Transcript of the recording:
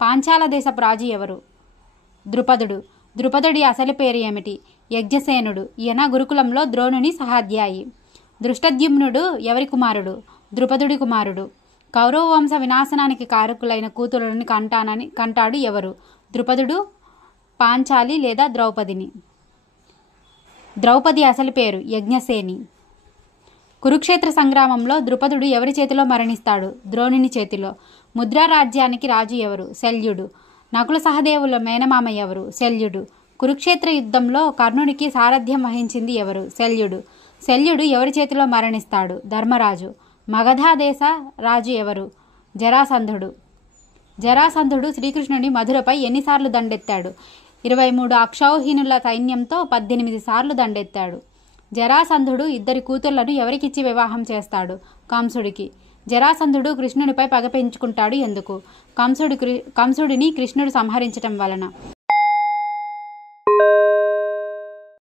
పాంచాల దేశపు రాజు ఎవరు? ద్రుపదుడు. ద్రుపదుడి అసలు పేరు ఏమిటి? యజ్ఞసేనుడు. ఈయన గురుకులంలో ద్రోణుని సహాధ్యాయి. దృష్టద్యుమ్నుడు ఎవరి కుమారుడు? ద్రుపదుడి కుమారుడు. కౌరవ వంశ వినాశనానికి కారకులైన కూతురుని కంటాడు ఎవరు? ద్రుపదుడు పాంచాలి లేదా ద్రౌపదిని. ద్రౌపది అసలు పేరు యజ్ఞసేని. కురుక్షేత్ర సంగ్రామంలో ద్రుపదుడు ఎవరి చేతిలో మరణిస్తాడు? ద్రోణుని చేతిలో. ముద్రా రాజ్యానికి రాజు ఎవరు? శల్యుడు. నకుల సహదేవుల మేనమామ ఎవరు? శల్యుడు. కురుక్షేత్ర యుద్ధంలో కర్ణునికి సారథ్యం వహించింది ఎవరు? శల్యుడు. శల్యుడు ఎవరి చేతిలో మరణిస్తాడు? ధర్మరాజు. మగధా దేశ రాజు ఎవరు? జరాసంధుడు. జరాసంధుడు శ్రీకృష్ణుని మధురపై ఎన్నిసార్లు దండెత్తాడు? 23 అక్షౌహిణుల సైన్యంతో 18 సార్లు దండెత్తాడు. జరాసంధుడు 2 కూతుళ్లను ఎవరికిచ్చి వివాహం చేస్తాడు? కంసుడికి. జరాసంధుడు కృష్ణునిపై పగ పెంచుకుంటాడు ఎందుకు? కంసుడిని కృష్ణుడు సంహరించటం వలన.